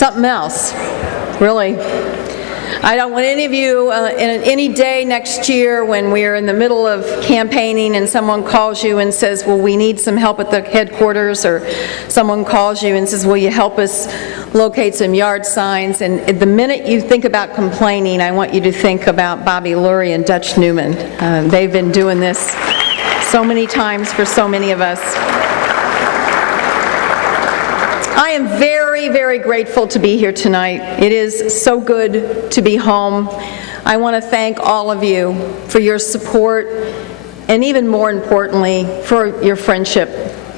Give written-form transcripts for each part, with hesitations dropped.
something else, really. I don't want any of you, any day next year when we're in the middle of campaigning and someone calls you and says, well, we need some help at the headquarters, or someone calls you and says, will you help us locate some yard signs? And the minute you think about complaining, I want you to think about Bobby Lurie and Dutch Newman. They've been doing this so many times for so many of us. I am very, very grateful to be here tonight. It is so good to be home. I want to thank all of you for your support, and even more importantly, for your friendship.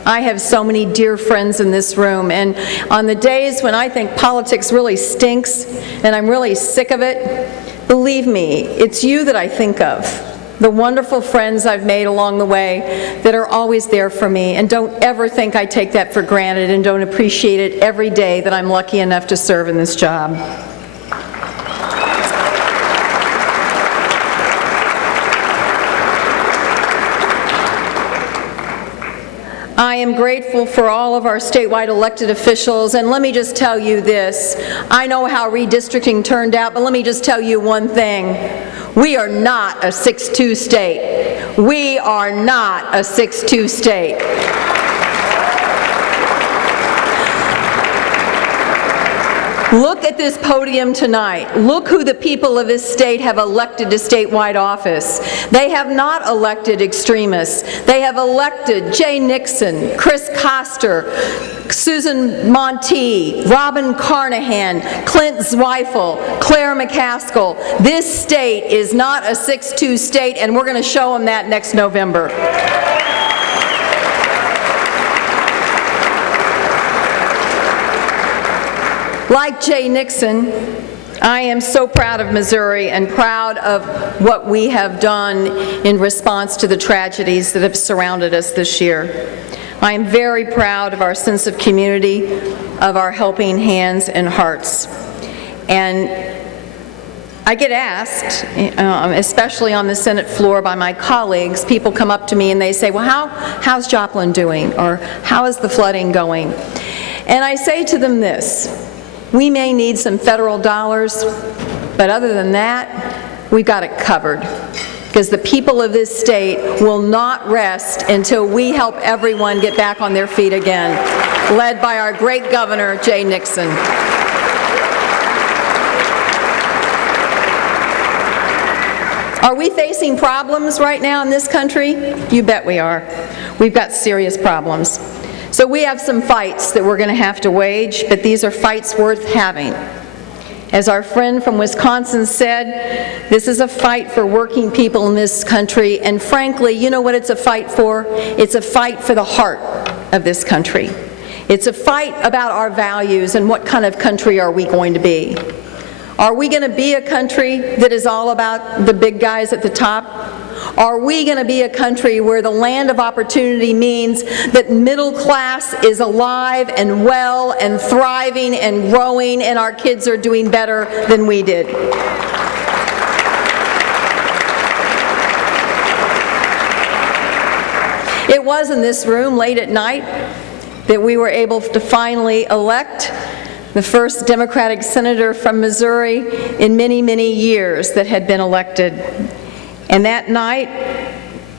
I have so many dear friends in this room, and on the days when I think politics really stinks and I'm really sick of it, believe me, it's you that I think of. The wonderful friends I've made along the way that are always there for me, and don't ever think I take that for granted and don't appreciate it every day that I'm lucky enough to serve in this job. I am grateful for all of our statewide elected officials, and let me just tell you this. I know how redistricting turned out, but let me just tell you one thing. We are not a 6-2 state. We are not a 6-2 state. Look at this podium tonight. Look who the people of this state have elected to statewide office. They have not elected extremists. They have elected Jay Nixon, Chris Koster, Susan Montee, Robin Carnahan, Clint Zweifel, Claire McCaskill. This state is not a 6-2 state, and we're going to show them that next November. Like Jay Nixon, I am so proud of Missouri and proud of what we have done in response to the tragedies that have surrounded us this year. I am very proud of our sense of community, of our helping hands and hearts. And I get asked, especially on the Senate floor by my colleagues, people come up to me and they say, well, how's Joplin doing? Or how is the flooding going? And I say to them this: we may need some federal dollars, but other than that, we've got it covered. Because the people of this state will not rest until we help everyone get back on their feet again, led by our great governor, Jay Nixon. Are we facing problems right now in this country? You bet we are. We've got serious problems. So we have some fights that we're going to have to wage, but these are fights worth having. As our friend from Wisconsin said, this is a fight for working people in this country, and frankly, you know what it's a fight for? It's a fight for the heart of this country. It's a fight about our values and what kind of country are we going to be. Are we going to be a country that is all about the big guys at the top? Are we going to be a country where the land of opportunity means that middle class is alive and well and thriving and growing, and our kids are doing better than we did? It was in this room late at night that we were able to finally elect the first Democratic senator from Missouri in many, many years that had been elected. And that night,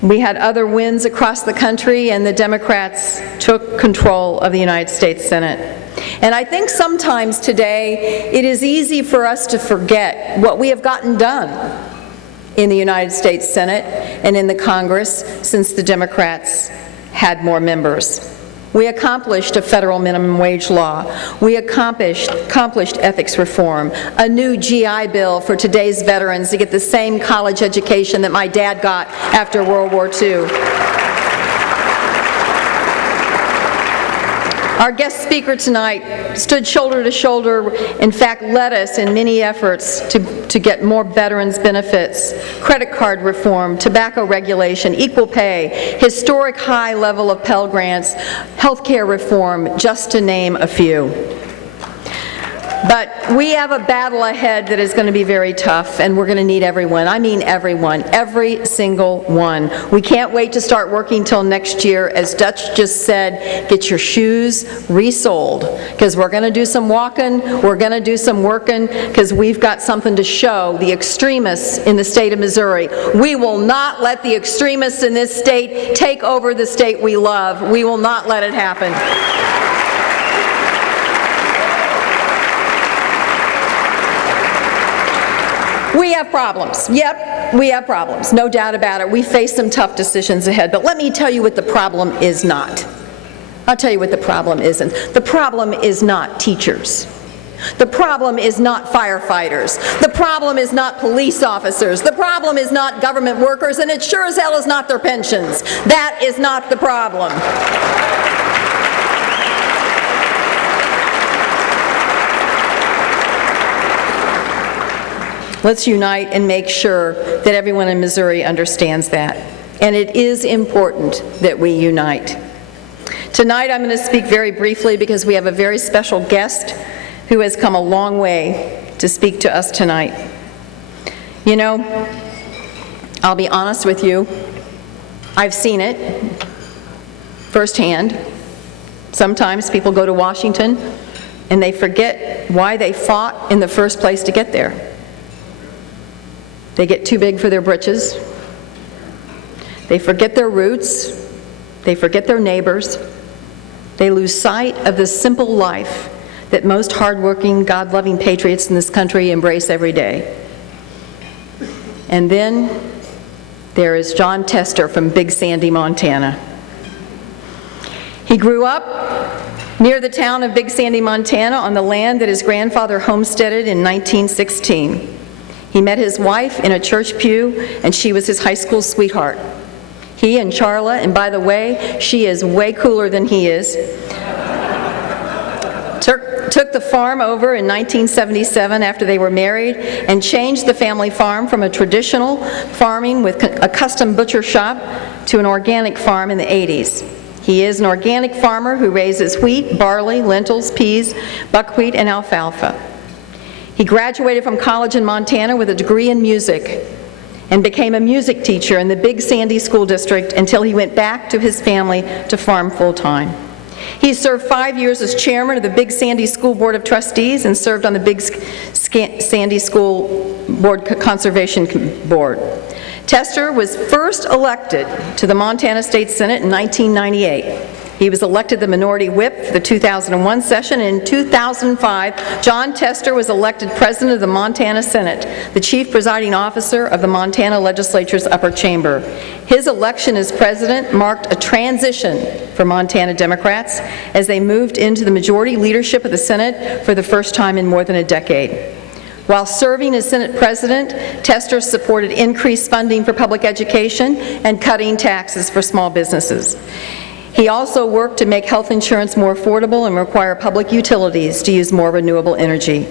we had other wins across the country, and the Democrats took control of the United States Senate. And I think sometimes today, it is easy for us to forget what we have gotten done in the United States Senate and in the Congress since the Democrats had more members. We accomplished a federal minimum wage law. We accomplished ethics reform, a new GI Bill for today's veterans to get the same college education that my dad got after World War II. Our guest speaker tonight stood shoulder to shoulder, in fact led us in many efforts to get more veterans benefits, credit card reform, tobacco regulation, equal pay, historic high level of Pell Grants, health care reform, just to name a few. But we have a battle ahead that is going to be very tough, and we're going to need everyone. I mean everyone, every single one. We can't wait to start working till next year. As Dutch just said, get your shoes resoled, because we're going to do some walking, we're going to do some working, because we've got something to show the extremists in the state of Missouri. We will not let the extremists in this state take over the state we love. We will not let it happen. We have problems. Yep, we have problems. No doubt about it. We face some tough decisions ahead. But let me tell you what the problem is not. I'll tell you what the problem isn't. The problem is not teachers. The problem is not firefighters. The problem is not police officers. The problem is not government workers, and it sure as hell is not their pensions. That is not the problem. Let's unite and make sure that everyone in Missouri understands that. And it is important that we unite. Tonight I'm going to speak very briefly because we have a very special guest who has come a long way to speak to us tonight. You know, I'll be honest with you, I've seen it firsthand. Sometimes people go to Washington and they forget why they fought in the first place to get there. They get too big for their britches. They forget their roots. They forget their neighbors. They lose sight of the simple life that most hardworking, God-loving patriots in this country embrace every day. And then there is John Tester from Big Sandy, Montana. He grew up near the town of Big Sandy, Montana, on the land that his grandfather homesteaded in 1916. He met his wife in a church pew, and she was his high school sweetheart. He and Charla, and by the way, she is way cooler than he is, took the farm over in 1977 after they were married and changed the family farm from a traditional farming with a custom butcher shop to an organic farm in the 80s. He is an organic farmer who raises wheat, barley, lentils, peas, buckwheat, and alfalfa. He graduated from college in Montana with a degree in music and became a music teacher in the Big Sandy School District until he went back to his family to farm full-time. He served 5 years as chairman of the Big Sandy School Board of Trustees and served on the Big Sandy School Board Conservation Board. Tester was first elected to the Montana State Senate in 1998. He was elected the minority whip for the 2001 session, and in 2005, John Tester was elected president of the Montana Senate, the chief presiding officer of the Montana legislature's upper chamber. His election as president marked a transition for Montana Democrats as they moved into the majority leadership of the Senate for the first time in more than a decade. While serving as Senate President, Tester supported increased funding for public education and cutting taxes for small businesses. He also worked to make health insurance more affordable and require public utilities to use more renewable energy.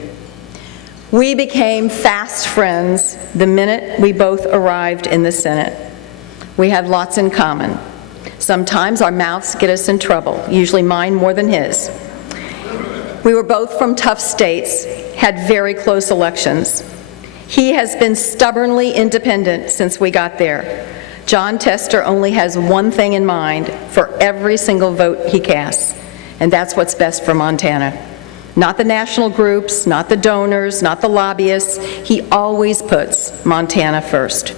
We became fast friends the minute we both arrived in the Senate. We had lots in common. Sometimes our mouths get us in trouble, usually mine more than his. We were both from tough states, had very close elections. He has been stubbornly independent since we got there. John Tester only has one thing in mind for every single vote he casts, and that's what's best for Montana. Not the national groups, not the donors, not the lobbyists. He always puts Montana first.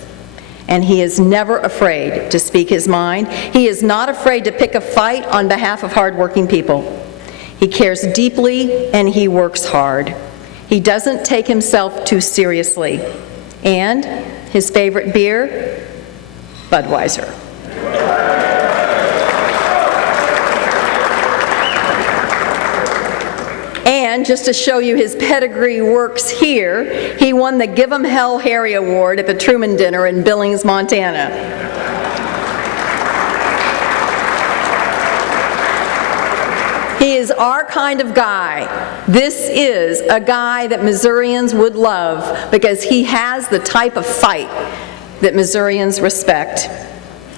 And he is never afraid to speak his mind. He is not afraid to pick a fight on behalf of hardworking people. He cares deeply and he works hard. He doesn't take himself too seriously. And his favorite beer? Budweiser. And just to show you his pedigree works here, he won the Give 'em Hell Harry Award at the Truman Dinner in Billings, Montana. He is our kind of guy. This is a guy that Missourians would love because he has the type of fight that Missourians respect.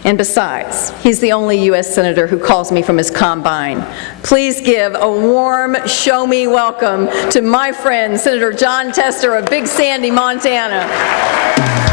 And besides, he's the only U.S. Senator who calls me from his combine. Please give a warm, show-me welcome to my friend, Senator Jon Tester of Big Sandy, Montana.